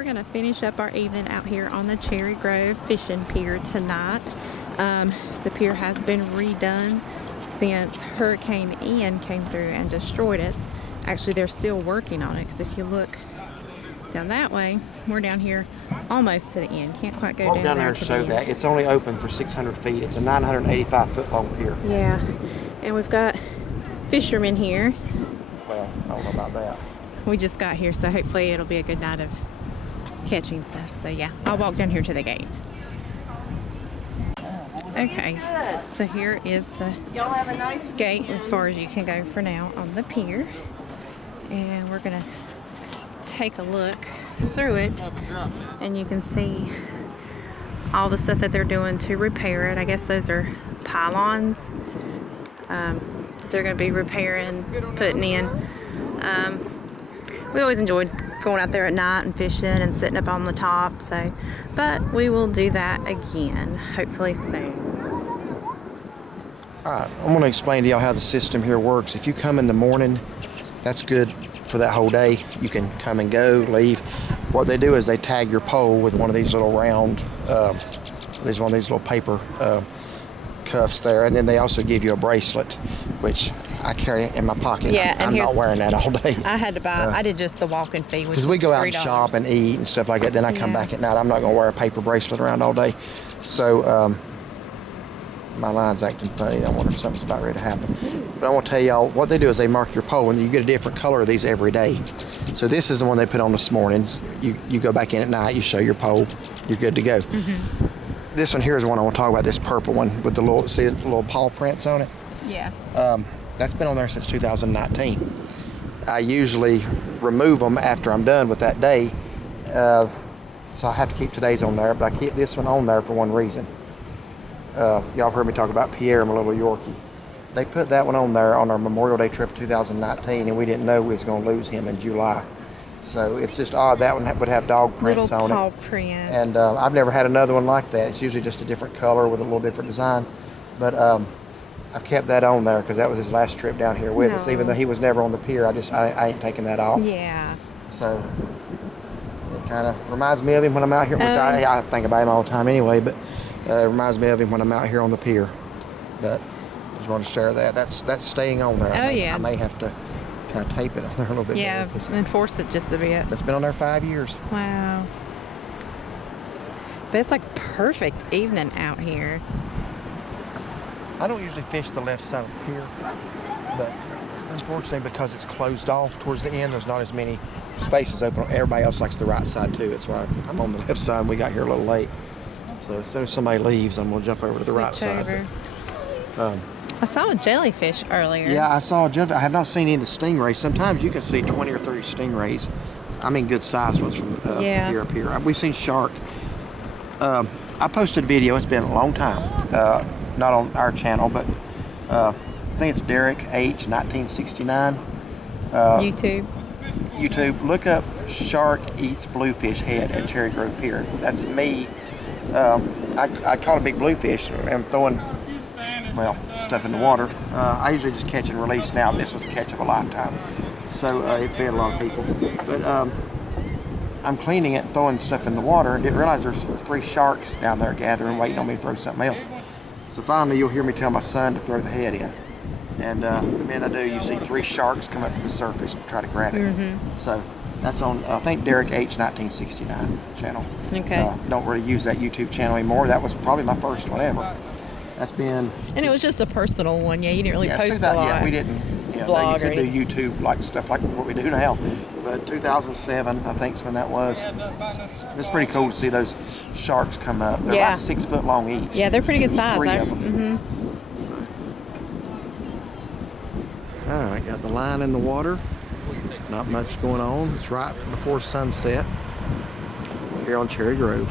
we're going to finish up our evening out here on the Cherry Grove Fishing Pier tonight. The pier has been redone since Hurricane Ian came through and destroyed it. Actually, they're still working on it, because if you look down that way, we're down here almost to the end. Can't quite go down there and show that. It's only open for 600 feet. It's a 985 foot long pier. Yeah, and we've got fishermen here. Well, I don't know about that. We just got here, so hopefully it'll be a good night of catching stuff. So yeah, I'll walk down here to the gate. Okay, so here is the gate as far as you can go for now on the pier. And we're gonna take a look through it, and you can see all the stuff that they're doing to repair it. I guess those are pylons they're gonna be repairing, putting in. We always enjoyed going out there at night and fishing and sitting up on the top, but we will do that again, hopefully soon. Alright, I'm going to explain to y'all how the system here works. If you come in the morning, that's good for that whole day. You can come and go, leave. What they do is they tag your pole with one of these little round, one of these little paper cuffs there, and then they also give you a bracelet, which I carry in my pocket. Yeah, I'm not wearing that all day. I had to buy, I did just the walking fee, because we go out and shop and eat and stuff like that. Then I come back at night. I'm not going to wear a paper bracelet around all day. So my line's acting funny. I wonder if something's about ready to happen. But I want to tell y'all, what they do is they mark your pole, and you get a different color of these every day. So this is the one they put on this morning. You go back in at night, you show your pole, you're good to go. This one here is the one I want to talk about, this purple one with the little, see the little paw prints on it? Yeah. That's been on there since 2019. I usually remove them after I'm done with that day, so I have to keep today's on there, but I keep this one on there for one reason. Y'all have heard me talk about Pierre, my little Yorkie. They put that one on there on our Memorial Day trip 2019, and we didn't know we was going to lose him in July. So it's just odd. That one would have dog prints on it. Little paw prints. And I've never had another one like that. It's usually just a different color with a little different design. But I've kept that on there because that was his last trip down here with us. Even though he was never on the pier, I ain't taking that off. Yeah. So it kind of reminds me of him when I'm out here, which I think about him all the time anyway, but it reminds me of him when I'm out here on the pier. But I just wanted to share that. That's staying on there. I may have to kind of tape it on there a little bit. Yeah, and force it just a bit. It's been on there 5 years. Wow. But it's like perfect evening out here. I don't usually fish the left side of the pier, but unfortunately because it's closed off towards the end, there's not as many spaces open. Everybody else likes the right side too. That's why I'm on the left side, and we got here a little late. So as soon as somebody leaves, I'm going to jump over to the right side. I saw a jellyfish earlier. Yeah, I saw a jellyfish. I have not seen any of the stingrays. Sometimes you can see 20 or 30 stingrays. I mean, good sized ones from here up here. We've seen shark. I posted a video. It's been a long time. Not on our channel, but I think it's Derek H 1969. YouTube. Look up "Shark Eats Bluefish Head" at Cherry Grove Pier. That's me. I caught a big bluefish and throwing, stuff in the water. I usually just catch and release now. This was a catch of a lifetime. So it fed a lot of people. But I'm cleaning it and throwing stuff in the water and didn't realize there's 3 sharks down there gathering, waiting on me to throw something else. So finally you'll hear me tell my son to throw the head in. And the minute I do, you see 3 sharks come up to the surface and try to grab it. So that's on, I think, Derek H 1969 channel. Okay. Don't really use that YouTube channel anymore. That was probably my first one ever. That's been... And it was just a personal one, you didn't really post a lot. Yeah, we didn't, you could do YouTube like stuff like what we do now. But 2007, I think is when that was. It's pretty cool to see those sharks come up. They're about 6 foot long each. Yeah, they're pretty good size. 3 of them. So. All right, got the line in the water. Not much going on. It's right before sunset here on Cherry Grove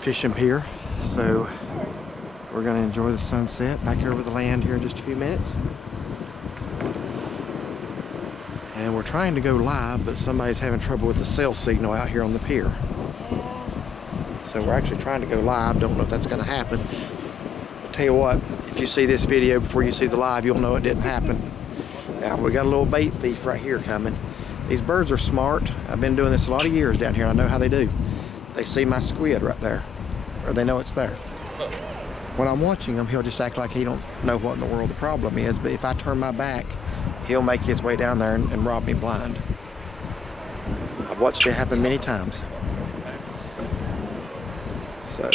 Fishing Pier. So we're going to enjoy the sunset back over the land here in just a few minutes. And we're trying to go live, but somebody's having trouble with the cell signal out here on the pier. So we're actually trying to go live. Don't know if that's going to happen. I'll tell you what, if you see this video before you see the live, you'll know it didn't happen. Now, we got a little bait thief right here coming. These birds are smart. I've been doing this a lot of years down here. I know how they do. They see my squid right there, or they know it's there. When I'm watching him, he'll just act like he don't know what in the world the problem is, but if I turn my back, he'll make his way down there and rob me blind. I've watched it happen many times. So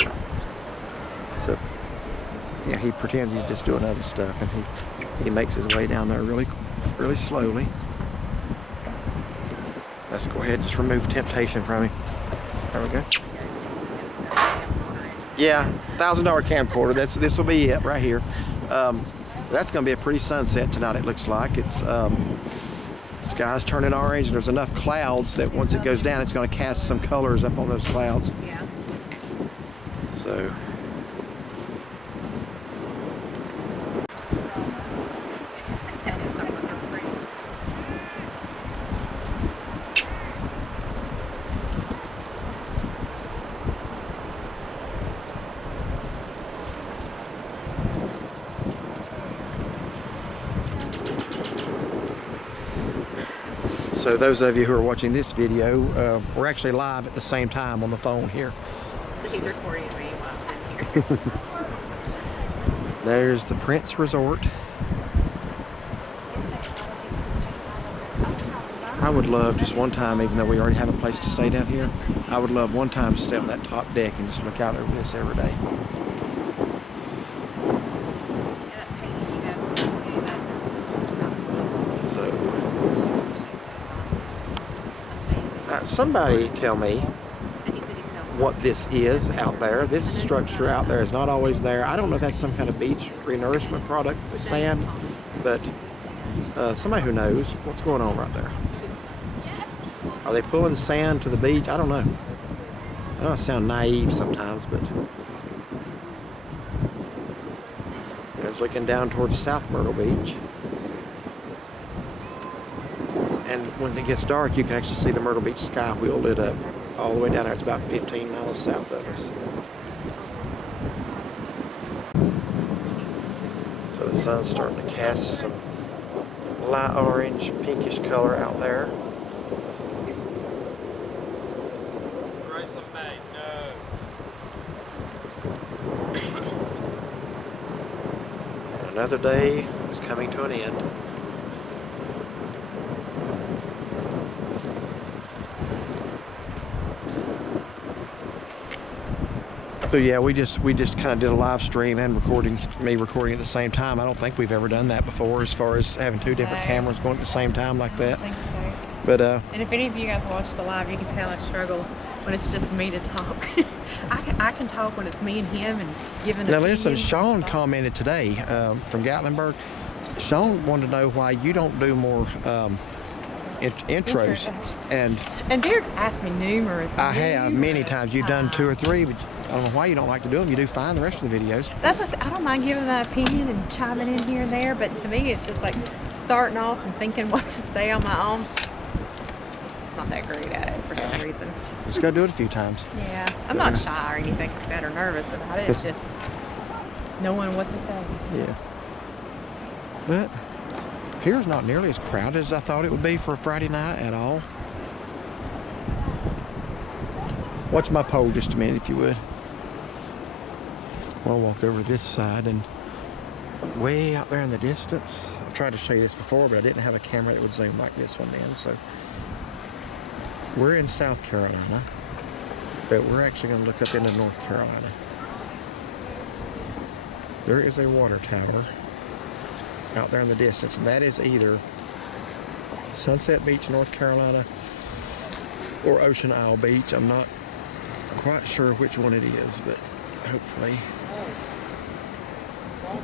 yeah, he pretends he's just doing other stuff, and he makes his way down there really slowly. Let's go ahead and just remove temptation from him. There we go. Yeah, $1,000 camcorder. This will be it right here. That's going to be a pretty sunset tonight. It looks like it's sky's turning orange, and there's enough clouds that once it goes down, it's going to cast some colors up on those clouds. Yeah. So. So those of you who are watching this video, we're actually live at the same time on the phone here. So he's recording me while I'm sitting here. There's the Prince Resort. I would love just one time, even though we already have a place to stay down here, I would love one time to stay on that top deck and just look out over this every day. Somebody tell me what this is out there. This structure out there is not always there. I don't know if that's some kind of beach renourishment product, the sand, but somebody who knows what's going on right there. Are they pulling sand to the beach? I don't know. I know I sound naive sometimes, but I was looking down towards South Myrtle Beach. And when it gets dark, you can actually see the Myrtle Beach sky wheel lit up all the way down there. It's about 15 miles south of us. So the sun's starting to cast some light orange, pinkish color out there. And another day is coming to an end. So yeah, we just kind of did a live stream and me recording at the same time. I don't think we've ever done that before, as far as having two different cameras going at the same time like that. I think so. But and if any of you guys watch the live, you can tell I struggle when it's just me to talk. I can talk when it's me and him and giving. Now listen, Sean commented today from Gatlinburg. Sean wanted to know why you don't do more intros. And Derek's asked me numerous. I have many times. You've done 2 or 3, but I don't know why you don't like to do them. You do fine the rest of the videos. That's what I don't mind giving my opinion and chiming in here and there, but to me it's just like starting off and thinking what to say on my own. Just not that great at it for some reason. Just gotta do it a few times. Yeah, I'm not shy or anything like that or nervous about it. It's just knowing what to say. Yeah. But Pier's not nearly as crowded as I thought it would be for a Friday night at all. Watch my pole just a minute if you would. I'll walk over this side, and way out there in the distance, I tried to show you this before, but I didn't have a camera that would zoom like this one then, so we're in South Carolina, but we're actually going to look up into North Carolina. There is a water tower out there in the distance, and that is either Sunset Beach, North Carolina, or Ocean Isle Beach. I'm not quite sure which one it is, but hopefully I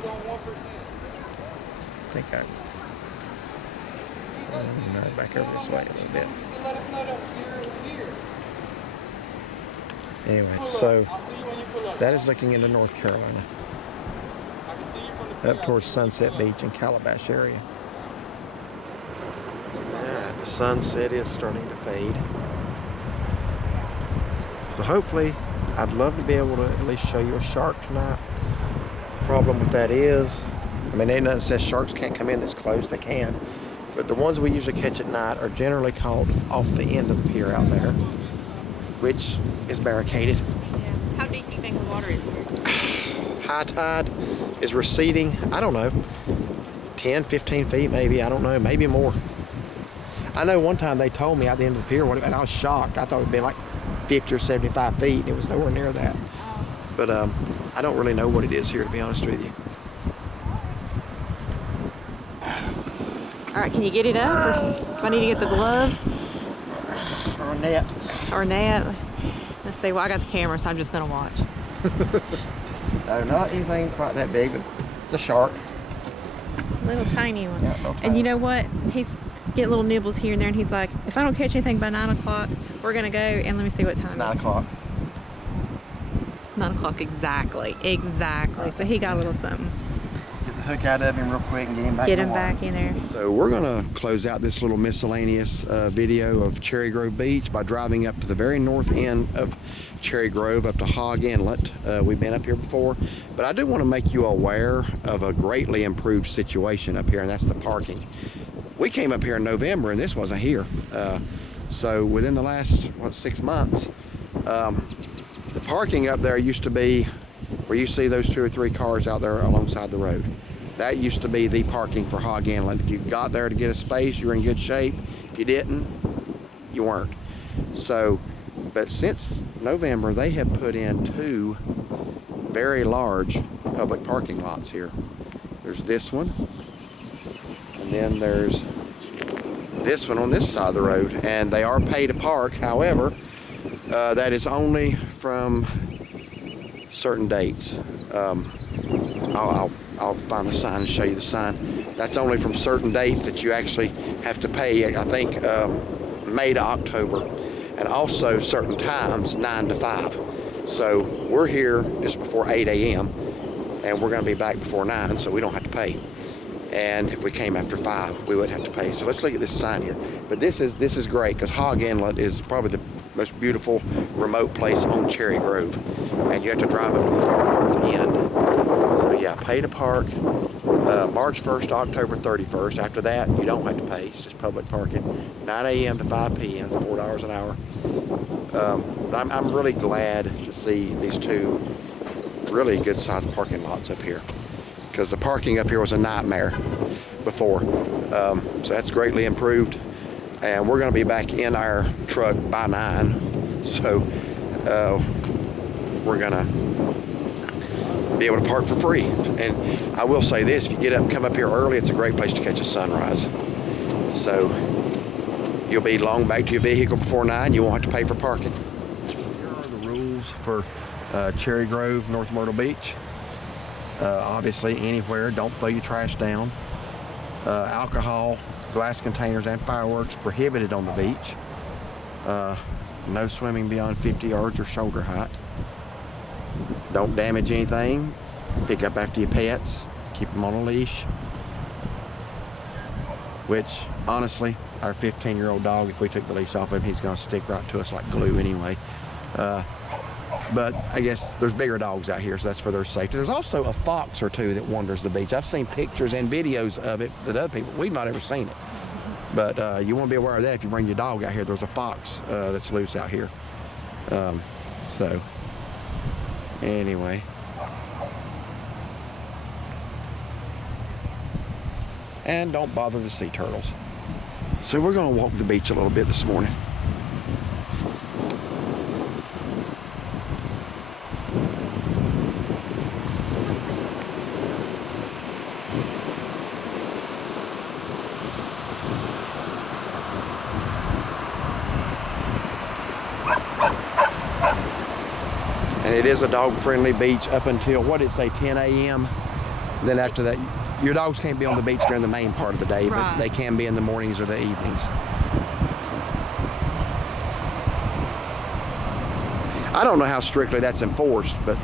think no, back over this way a little bit. Anyway, so that is looking into North Carolina, up towards Sunset Beach and Calabash area. The sunset is starting to fade. So hopefully, I'd love to be able to at least show you a shark tonight. The problem with that is, I mean, ain't nothing that says sharks can't come in this close. They can. But the ones we usually catch at night are generally caught off the end of the pier out there, which is barricaded. Yeah. How deep do you think the water is here? High tide is receding, I don't know, 10, 15 feet maybe, I don't know, maybe more. I know one time they told me at the end of the pier, and I was shocked. I thought it would be like 50 or 75 feet, and it was nowhere near that. But I don't really know what it is here, to be honest with you. All right, can you get it up? Or do I need to get the gloves? Or a net. Or a net? Let's see, well, I got the camera, so I'm just gonna watch. No, not anything quite that big, but it's a shark. Little tiny one. Yeah, little And you tiny. know what? He's getting little nibbles here and there, and he's like, if I don't catch anything by 9 o'clock, we're gonna go, and let me see what time It's it 9 is. o'clock. 9 o'clock exactly. Exactly. So he got a little something. Get the hook out of him real quick and get him back Get in the him water. back in there. So we're gonna close out this little miscellaneous video of Cherry Grove Beach by driving up to the very north end of Cherry Grove up to Hog Inlet. We've been up here before, but I do want to make you aware of a greatly improved situation up here, and that's the parking. We came up here in November and this wasn't here. So within the last, 6 months, the parking up there used to be where you see those 2 or 3 cars out there alongside the road. That used to be the parking for Hog Inlet. If you got there to get a space, you were in good shape. If you didn't, you weren't. So, but since November, they have put in 2 very large public parking lots here. There's this one, and then there's this one on this side of the road, and they are pay to park. However, that is only from certain dates. I'll find the sign and show you the sign. That's only from certain dates that you actually have to pay. I think May to October, and also certain times, 9 to 5. So we're here just before 8 a.m. and we're going to be back before 9, so we don't have to pay. And if we came after 5, we would have to pay. So let's look at this sign here. But this is great, because Hog Inlet is probably the most beautiful remote place on Cherry Grove, and you have to drive up to the far north end. So yeah, pay to park March 1st to October 31st. After that, you don't have to pay. It's just public parking. 9 a.m. to 5 p.m. It's $4 an hour. But I'm really glad to see these 2 really good sized parking lots up here, because the parking up here was a nightmare before. So that's greatly improved, and we're going to be back in our truck by 9, so we're going to be able to park for free. And I will say this, if you get up and come up here early, it's a great place to catch a sunrise. So you'll be long back to your vehicle before 9. You won't have to pay for parking. Here are the rules for Cherry Grove, North Myrtle Beach. Obviously, anywhere, don't throw your trash down. Alcohol, glass containers, and fireworks prohibited on the beach. No swimming beyond 50 yards or shoulder height. Don't damage anything. Pick up after your pets. Keep them on a leash. Which, honestly, our 15-year-old dog, if we took the leash off him, he's going to stick right to us like glue anyway. But I guess there's bigger dogs out here, so that's for their safety. There's also a fox or 2 that wanders the beach. I've seen pictures and videos of it that other people, we've not ever seen it. But you want to be aware of that if you bring your dog out here. There's a fox that's loose out here. So, anyway. And don't bother the sea turtles. So we're going to walk the beach a little bit this morning. And it is a dog-friendly beach up until, what did it say, 10 a.m.? Then after that, your dogs can't be on the beach during the main part of the day, but they can be in the mornings or the evenings. I don't know how strictly that's enforced, but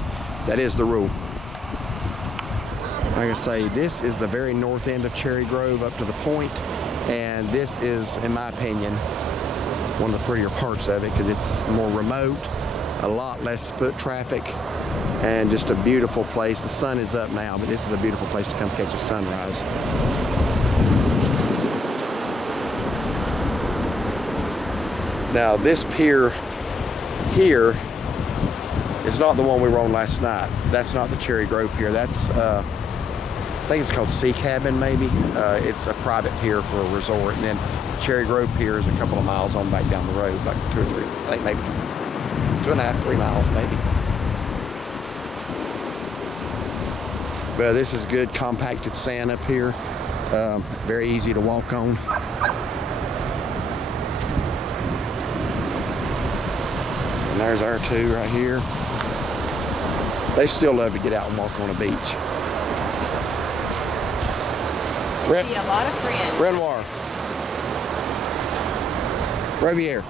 that is the rule. Like I say, this is the very north end of Cherry Grove up to the point, and this is, in my opinion, one of the prettier parts of it, because it's more remote, a lot less foot traffic, and just a beautiful place. The sun is up now, but this is a beautiful place to come catch a sunrise. Now this pier here is not the one we were on last night. That's not the Cherry Grove Pier. That's I think it's called Sea Cabin maybe. It's a private pier for a resort, and then Cherry Grove Pier is a couple of miles on back down the road, like 2 or 3, I think maybe 2.5, 3 miles maybe. But this is good compacted sand up here. Very easy to walk on. And there's our two right here. They still love to get out and walk on a beach. I see a lot of friends. Renoir. Rovier.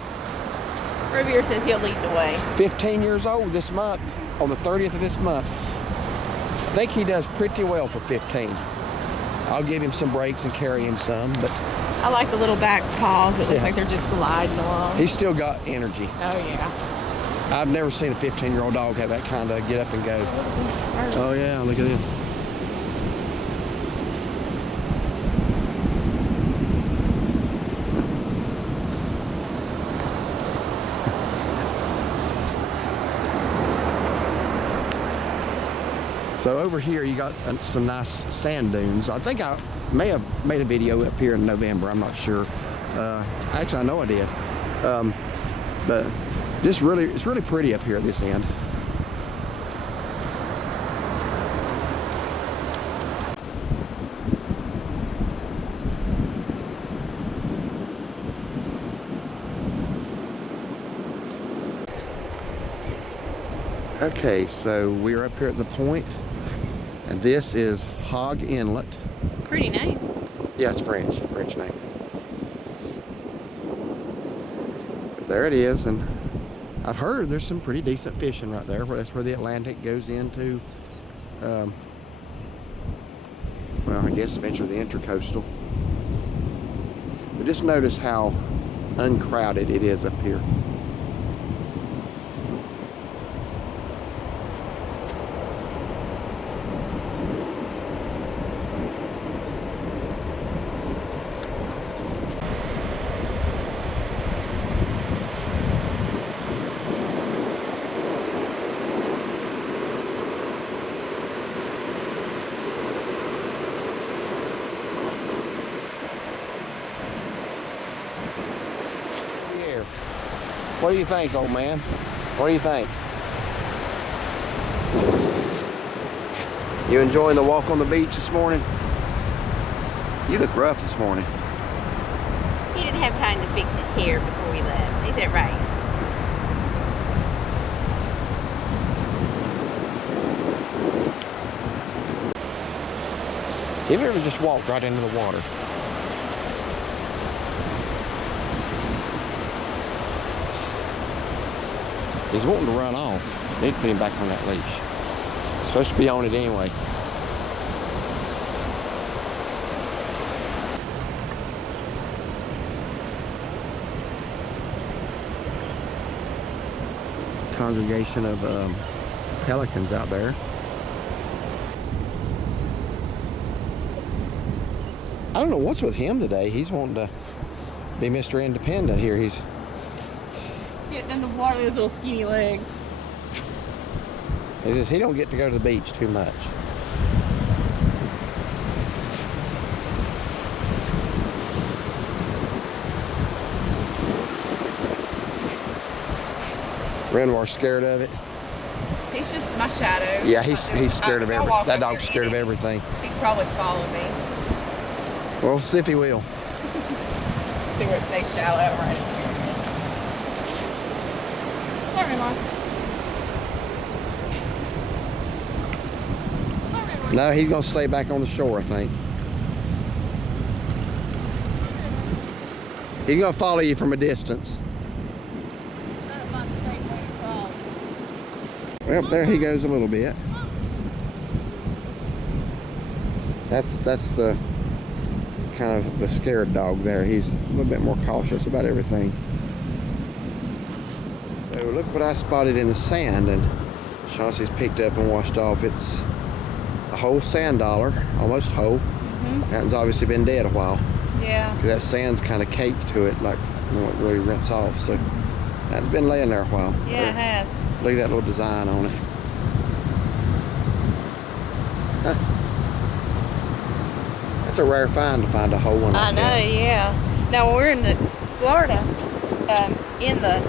Rovier says he'll lead the way. 15 years old this month, on the 30th of this month. I think he does pretty well for 15. I'll give him some breaks and carry him some, but I like the little back paws. It looks like they're just gliding along. he's still got energy. Oh, yeah. I've never seen a 15-year-old dog have that kind of get up and go. Oh yeah, look at this. So over here you got some nice sand dunes. I think I may have made a video up here in November, I'm not sure. Actually, I know I did. But just really, it's really pretty up here at this end. Okay, so we're up here at the point, and this is Hog Inlet. Pretty name. Yeah, it's French name. But there it is, and I've heard there's some pretty decent fishing right there. That's where the Atlantic goes into, well, I guess eventually the Intracoastal. But just notice how uncrowded it is up here. What do you think, old man? What do you think? You enjoying the walk on the beach this morning? You look rough this morning. He didn't have time to fix his hair before he left. Ain't that right? Have you ever just walked right into the water? He's wanting to run off. Need to put him back on that leash. Supposed to be on it anyway. Congregation of pelicans out there. I don't know what's with him today. He's wanting to be Mr. Independent here. He's Getting in the water with his little skinny legs. he don't get to go to the beach too much. Renoir's scared of it. He's just my shadow. Yeah, he's scared of everything. That dog's scared of everything. He'd probably follow me. Well, see if he will. See where it stays shallow right here. No, he's gonna stay back on the shore, I think. He's gonna follow you from a distance. Well, there he goes a little bit. That's the kind of the scared dog there. He's a little bit more cautious about everything. So look what I spotted in the sand, and Chauncey's picked up and washed off. It's a whole sand dollar, almost whole. That one's obviously been dead a while. Yeah. That sand's kind of caked to it, like won't really rinse off. So that's been laying there a while. Yeah, it has. Look at that little design on it. Huh. That's a rare find to find a whole one like I know, that. yeah. Now, when we're in Florida, in the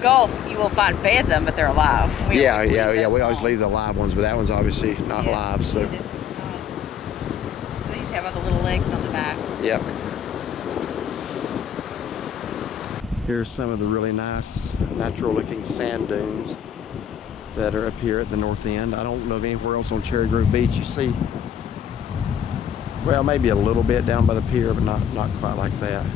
Gulf, you will find beds of them, but they're alive. We Yeah, always leave those we always alone. leave the live ones, but that one's obviously not Yeah, live. So, it is inside. So these have other little legs on the back. yep. Here's some of the really nice natural-looking sand dunes that are up here at the north end. I don't know of anywhere else on Cherry Grove Beach you see. Well, maybe a little bit down by the pier, but not quite like that.